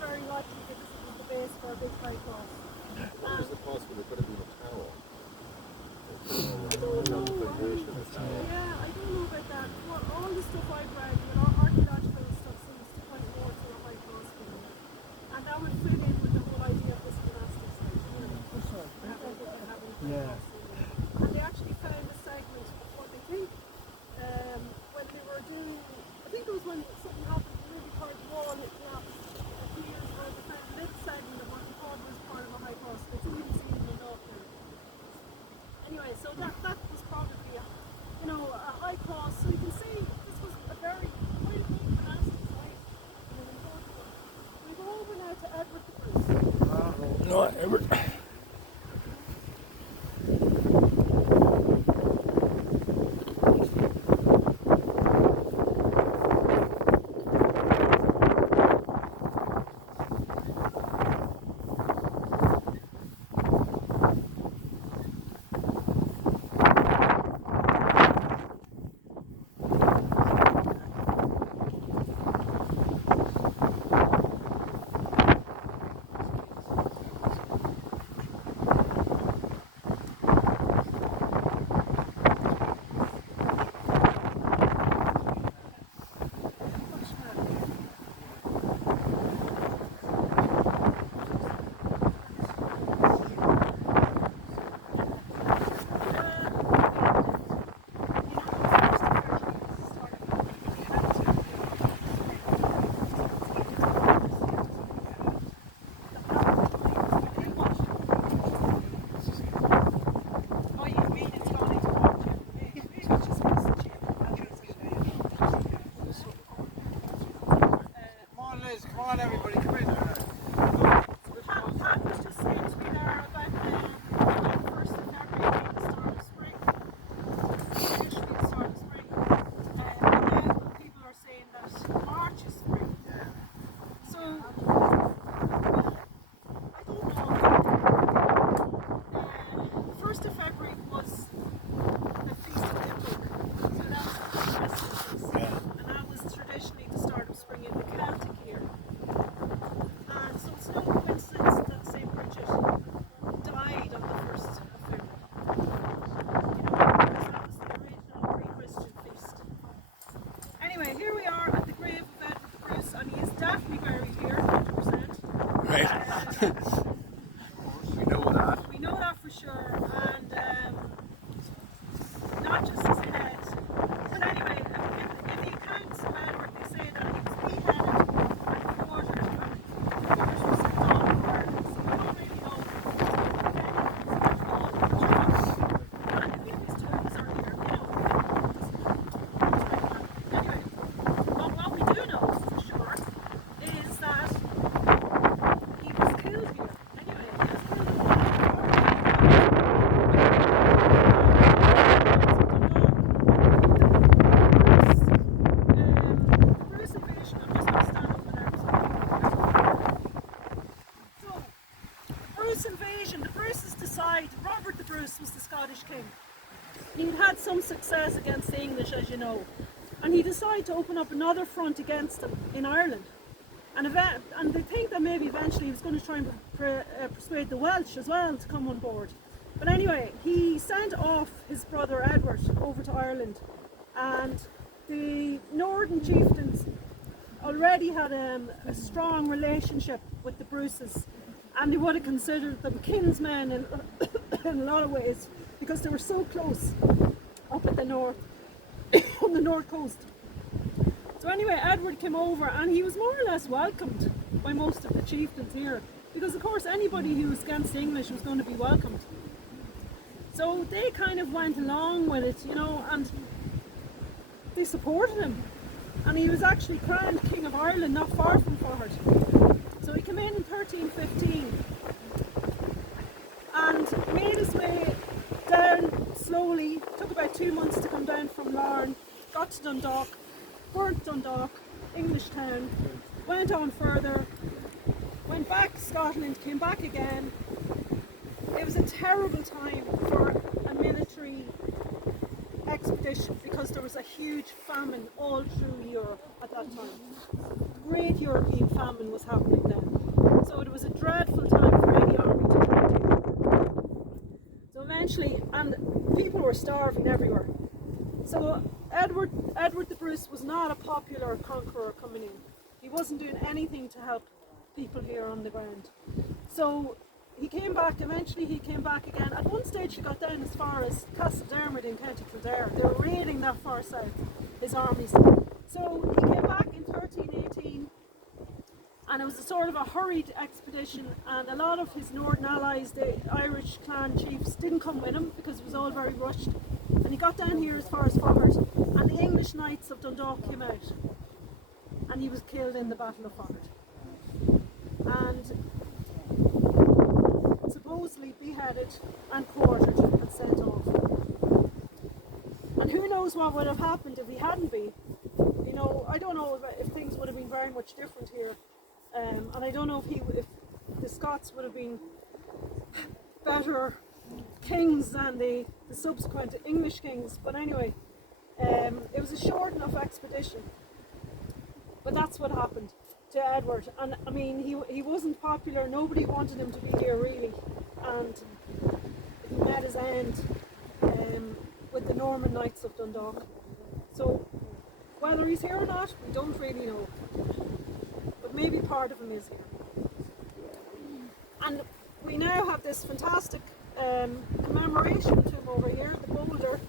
very likely because it was the base for a big high cross. Is it possible it could have been a tower? I don't know. Yeah, I don't know about that. Well, all the stuff I've read, archaeological stuff seems to point more to a high cross building. And that would fit in with the whole idea of this monastic site, For sure. Yeah. And they actually found a segment of what they think when they were doing, I think it was when something happened, really part of the wall, it collapsed a few years ago. They found a little segment of what they thought was part of a high cross. They didn't even see it in the dock there. Anyway, so that was probably a high cross. So you can see this was a very quite a big monastic site. We go over now to Edward the Bruce. No, Edward. We know that. We know that for sure, and not just his head. But anyway, in the accounts of Edward, they say that he was beheaded and quartered, and quarters were sent on to Ireland. So we don't really know and a few of these stories are here, Anyway, what we do know for sure is that he was killed here. Anyway, he was Bruce invasion. I'm just going to stand up there. So, Bruce invasion. The Bruces decide. Robert the Bruce was the Scottish king. He'd had some success against the English, as you know, and he decided to open up another front against them in Ireland. And they think that maybe eventually he was going to try and persuade the Welsh as well to come on board. But anyway, he sent off his brother Edward over to Ireland, and the northern chieftains already had a strong relationship with the Bruces, and they would have considered them kinsmen in a lot of ways because they were so close up at the north, on the north coast. So anyway, Edward came over and he was more or less welcomed by most of the chieftains here, because of course anybody who was against the English was going to be welcomed. So they kind of went along with it, and they supported him. And he was actually crowned King of Ireland not far from Faughart. So he came in 1315 and made his way down slowly. Took about 2 months to come down from Larne, got to Dundalk, burnt Dundalk, English town, went on further, went back to Scotland, came back again. It was a terrible time for a military expedition. expedition because there was a huge famine all through Europe at that time. Great European famine was happening then. So it was a dreadful time for any army to try to do. So eventually, and people were starving everywhere. So Edward the Bruce was not a popular conqueror coming in. He wasn't doing anything to help people here on the ground. So he came back, eventually he came back again. At one stage he got down as far as Castledermot in County Kildare. They were raiding that far south, his armies. So he came back in 1318 and it was a sort of a hurried expedition, and a lot of his northern allies, the Irish clan chiefs, didn't come with him because it was all very rushed. And he got down here as far as Faughart, and the English Knights of Dundalk came out and he was killed in the Battle of Faughart. And supposedly beheaded and quartered and sent off. And who knows what would have happened if he hadn't been. You know, I don't know if things would have been very much different here. And I don't know if the Scots would have been better kings than the subsequent English kings. But anyway, it was a short enough expedition. But that's what happened to Edward. And I mean, he wasn't popular. Nobody wanted him to be here really. And he met his end with the Norman Knights of Dundalk. So whether he's here or not, we don't really know. But maybe part of him is here. And we now have this fantastic commemoration to him over here, the boulder.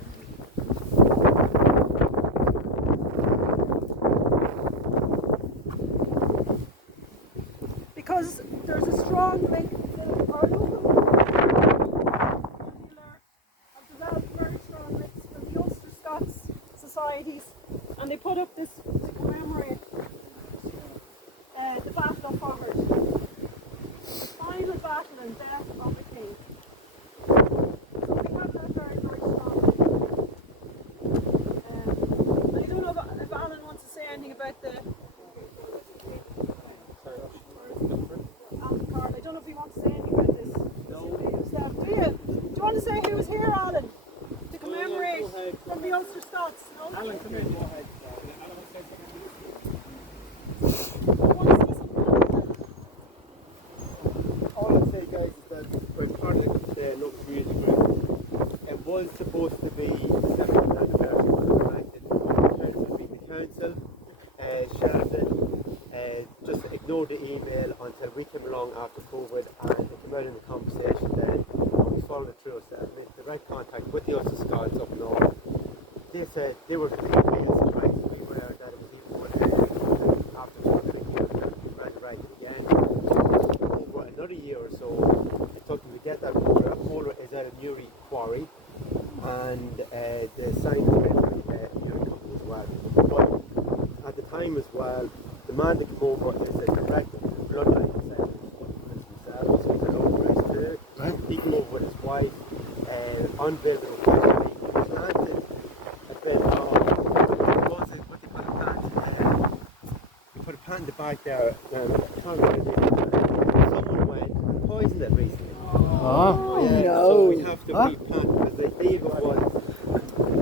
Because there's a strong link to our local have developed very strong links with the Ulster Scots societies, and they put up this to commemorate the Battle of Faughart, the final battle and death of the king. So we have that very, very strong. I don't know if Alan wants to say anything about the. I don't know if he wants to say anything about this. No. Do you want to say who was here, Alan? To commemorate from the Ulster Scots? No? Alan, come in. Go ahead. All I'll say, guys, is that we're part of the local community group. It was supposed to be the second anniversary of the council being the council. Sheridan just ignored the email until we came along after COVID, and it came out in the conversation then, and we followed it through. So I made direct contact with the Ulster Scots up north. They said they were completely surprised that we were there, that it was even more than after we ran right again. Over another year or so, it took them to get that boulder. That boulder is at a Newry quarry, and the sign is Newry company as well. But at the time as well, the man that came over is a direct bloodline descendant himself, so he's an old Bruce too. Right. He came over with his wife, unveiled it officially, planted a bit of, what do you call a plant? You put a plant in the back there, someone went and poisoned it recently. Oh, yeah, no. So we have to replant, because the idea was,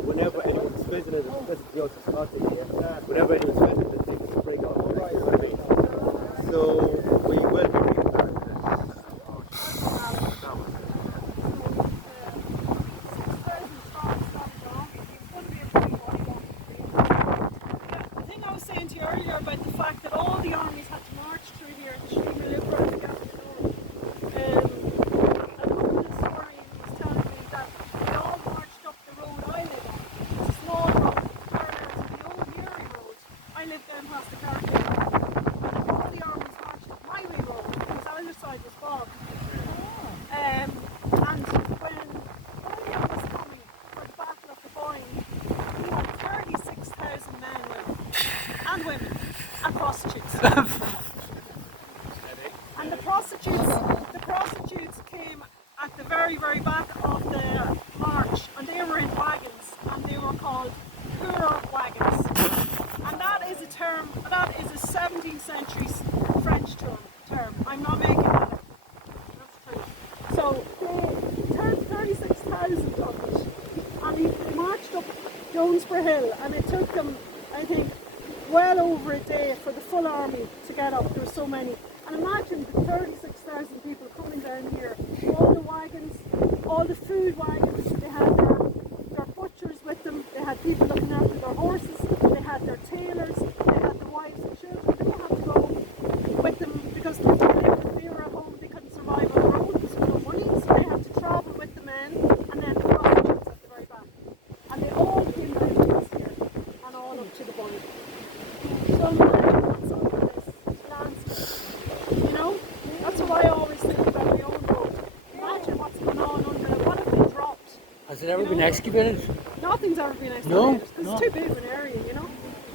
whenever anyone's visiting, this is the Ulster Scots here, whenever anyone's visiting, they can spring up. So we will be replanting it. The thing I was saying to you earlier about the fact that all the armies had to march through here to show the liberal gap a local historian was telling me that they all marched up the road I live on. It's a small road parallel to the old Newry road. I live down past the Carrick. And all the armies marched up my way road because the other side was fog. And when William was coming for the Battle of the Boyne, he had 36,000 men with him, and women, and prostitutes. And the prostitutes came at the very, very back of the march, and they were in wagons, and they were called Faughart wagons. And that is a term, that is a 17th century French term. I'm not making that up. That's true. So they turned 36,000 of it, and he marched up Jonesborough Hill, and it took them, I think, well over a day for the full army to get up. There were so many. And imagine the 36,000 people coming down here, all the wagons, all the food wagons they had their butchers with them, they had people looking after their horses, they had their tailors, they had the wives and children. They don't have to go with them because they were at home, they couldn't survive on their own, because there was no money, so they had to travel with the men and then the prostitutes at the very back. And they all came down to this here and all up to the bunny. So imagine what's under this landscape, you know? That's what I always think about my own road. Imagine what's going on under it. What if they dropped? Has it ever been excavated? Nothing's ever been excavated. No, Because no. it's too big of an area, you know?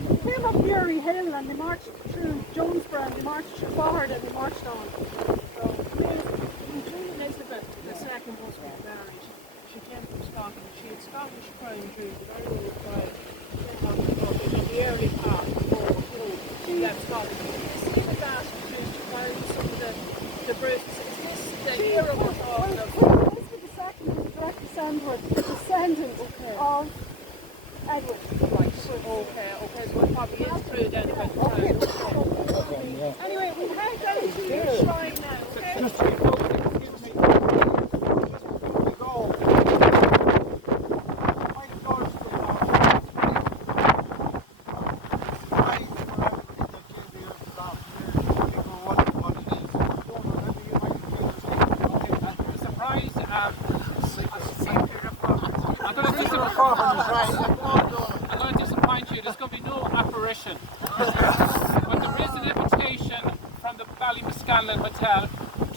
They came up Muir Hill and they marched through Jonesborough and they marched through Faughart and they marched on. So, Queen Elizabeth II was married. She came from Scotland. She had Scottish crown during the very old trial in the early part before she left Scotland. You see the gas was used to carry some of the Bruces. Is this the era we're talking of? Elizabeth II was a direct descendant of Edward. Right. Okay. So it probably is true then about the time. Anyway, we head down to the shrine now, okay? Just to excuse me, before we go, my daughter's still out. I, for everybody that came here for last year, we go what it is. Don't remember you might be I'm surprised. I'm going to disappoint you. There's going to be no apparition. But there is an invitation from the Ballymascanlon Hotel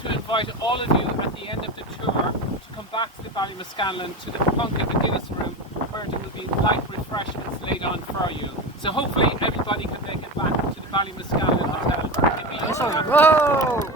to invite all of you at the end of the tour to come back to the Ballymascanlon to the Punky McGuinness room where there will be light refreshments laid on for you. So hopefully everybody can make it back to the Ballymascanlon Hotel. Whoa!